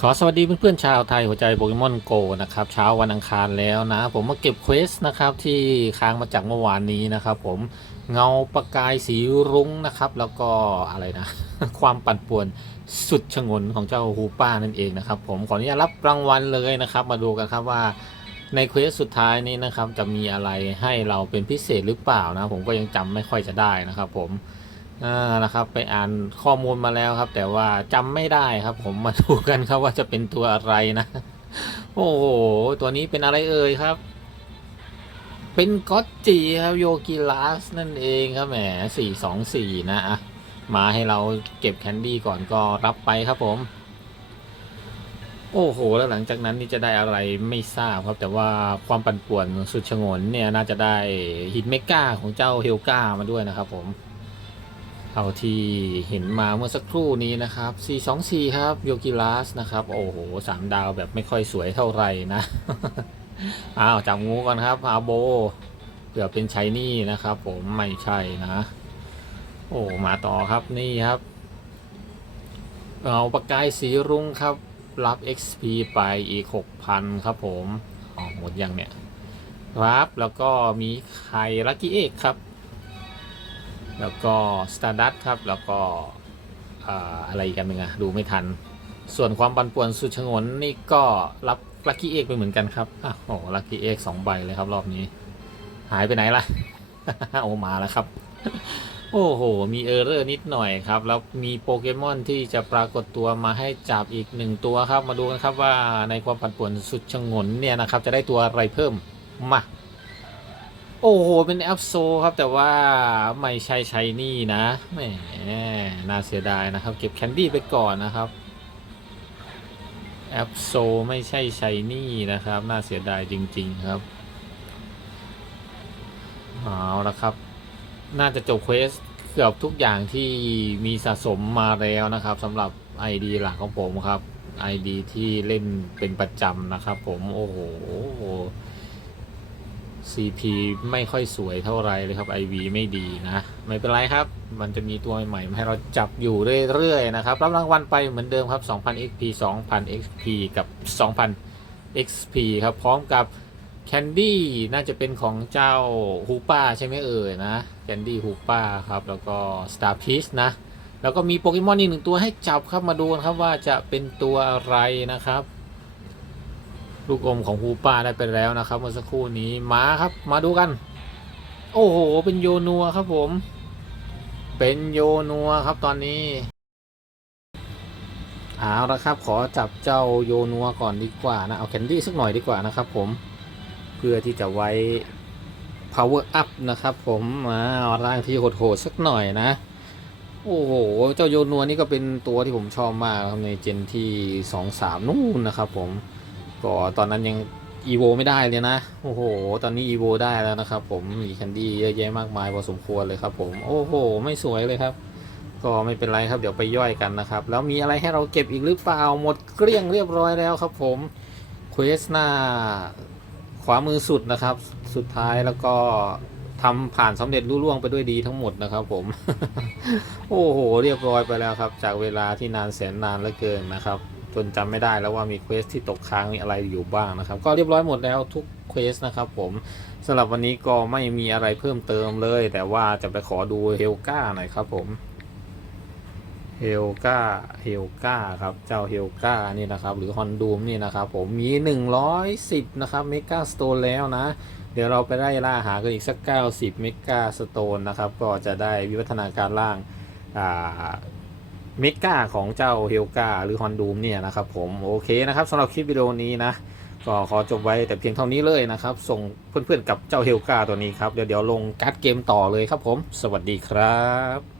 ขอสวัสดีเพื่อนๆชาวไทยหัวใจโปเกมอนโกนะครับเช้าวันอังคารแล้วนะ ผมมาเก็บเควสนะครับที่ค้างมาจากเมื่อวานนี้นะครับผมเงาประกายสีรุ้งนะครับ แล้วก็อะไรนะ ความปั่นป่วนสุดชงนของเจ้าฮูป้านั่นเองนะครับ ผมขออนุญาตรับรางวัลเลยนะครับ มาดูกันครับว่าในเควสสุดท้ายนี้นะครับ จะมีอะไรให้เราเป็นพิเศษหรือเปล่านะ ผมก็ยังจำไม่ค่อยจะได้นะครับ ผม อ่านะครับไปอ่านข้อมูลมาแล้วครับ แต่ว่าจำไม่ได้ครับ ผมมาดูกันครับว่าจะเป็นตัวอะไรนะ โอ้โหตัวนี้เป็นอะไรเอ่ยครับ เป็นก็อตจีครับโยกิลัสนั่นเองครับแหมสี่สองสี่นะอะมาให้เราเก็บแคนดี้ก่อนก็รับไปครับผม โอ้โห แล้วหลังจากนั้นนี่จะได้อะไรไม่ทราบครับ แต่ว่าความปั่นป่วนสุดชงนเนี่ยน่าจะได้ฮิตเมกาของเจ้าเฮลกามาด้วยนะครับผม เท่าที่เห็นมาเมื่อสักครู่นี้นะครับ424 ครับโยกิลัสนะครับ โอ้โหสามดาวแบบไม่ค่อยสวยเท่าไหร่นะ อ้าวจับงูก่อนครับอาโบเผื่อเป็นชัยนี่นะครับ ผมไม่ใช่นะ โอ้มาต่อครับนี่ครับ เอาประกายสีรุ้งครับ รับ XP ไปอีก 6,000 ครับผมอ๋อหมดยังเนี่ย ครับแล้วก็มีไข่ลักกี้เอกครับ แล้วก็ Stardust ครับ แล้วก็อะไรอีกันหนึ่งอะดูไม่ทัน ส่วนความปันป่วนสุดชงนนี่ก็รับลัคกี้เอกไปเหมือนกันครับอะโอ้ลัคกี้เอกสองใบเลยครับรอบนี้ หายไปไหนล่ะ โอ้มาแล้วครับ โอ้โห มีเออร์เรอร์นิดหน่อยครับ แล้วมีโปเกมอนที่จะปรากฏตัวมาให้จับอีกหนึ่งตัวครับ มาดูกันครับว่าในความผันป่วนสุดชงนเนี่ยนะครับ จะได้ตัวอะไรเพิ่มมา โอ้โห เป็นแอปโซครับ แต่ว่าไม่ใช่ใช้นี่นะแหมน่าเสียดายนะครับ เก็บแคนดี้ไปก่อนนะครับแอปโซไม่ใช่ใช้นี่นะครับ น่าเสียดายจริง ๆครับเอาละครับ น่าจะจบเควสเกือบทุกอย่างที่มีสะสมมาแล้วนะครับสำหรับ ID หลักของผมครับ ID ที่เล่นเป็นประจำนะครับผม โอ้โห CP ไม่ค่อยสวยเท่าไรเลยครับ IV ไม่ดีนะ ไม่เป็นไรครับ มันจะมีตัวใหม่ให้เราจับอยู่เรื่อยๆนะครับ รับรางวัลไปเหมือนเดิมครับ 2,000 XP 2,000 XP กับ 2,000 XP ครับ พร้อมกับแคนดี้น่าจะเป็นของเจ้าฮูป้าใช่ไหมเอ่ยนะแคนดี้ฮูป้าครับ แล้วก็ Star Peach นะ แล้วก็มีโปเกมอนอีกหนึ่งตัวให้จับครับมาดูกันครับว่าจะเป็นตัวอะไรนะครับ ลูกอมของฮูป้าได้ไปแล้วนะครับเมื่อสักครู่นี้มาครับ มาดูกัน โอ้โห เป็นโยนัวครับผม เป็นโยนัวครับตอนนี้เอาละครับ ขอจับเจ้าโยนัวก่อนดีกว่านะ เอาแคนดี้สักหน่อยดีกว่านะครับผม เพื่อที่จะไว้ power up นะครับผมมาเอาร่างที่โหดๆสักหน่อยนะ โอ้โห เจ้าโยนัวนี่ก็เป็นตัวที่ผมชอบมากครับในเจนที่สองสามนู่นนะครับผม ก็ตอนนั้นยังอีโวไม่ได้เลยนะ โอ้โห ตอนนี้อีโวได้แล้วนะครับผมมีแคนดี้เยอะแยะมากมายพอสมควรเลยครับผม โอ้โห ไม่สวยเลยครับ ก็ไม่เป็นไรครับ เดี๋ยวไปย่อยกันนะครับ แล้วมีอะไรให้เราเก็บอีกหรือเปล่า หมดเกลี้ยงเรียบร้อยแล้วครับผมเควสหน้าขวามือสุดนะครับ สุดท้ายแล้วก็ทำผ่านสำเร็จรุ่ล่วงไปด้วยดีทั้งหมดนะครับผม โอ้โห เรียบร้อยไปแล้วครับ จากเวลาที่นานแสนนานเหลือเกินนะครับ จนจำไม่ได้แล้วว่ามีเควสที่ตกค้างมีอะไรอยู่บ้างนะครับ ก็เรียบร้อยหมดแล้วทุกเควสนะครับผมสำหรับวันนี้ก็ไม่มีอะไรเพิ่มเติมเลย แต่ว่าจะไปขอดูเฮลกาหน่อยครับผมเฮลกาเฮลกาครับ เจ้าเฮลกานี่นะครับ หรือฮอนดูมนี่นะครับ ผมมี 110 นะครับ เมกาสโตนแล้วนะ เดี๋ยวเราไปไล่ล่าหากันอีกสัก 90 เมกาสโตนนะครับ ก็จะได้วิวัฒนาการล่าง อ่า เมกาของเจ้าเฮลกาหรือฮอนดูมเนี่ยนะครับผมโอเคนะครับสำหรับคลิปวิดีโอนี้นะก็ขอจบไว้แต่เพียงเท่านี้เลยนะครับ ส่งเพื่อนๆกับเจ้าเฮลกาตัวนี้ครับ เดี๋ยวเดี๋ยวลงการ์ดเกมต่อเลยครับผม สวัสดีครับ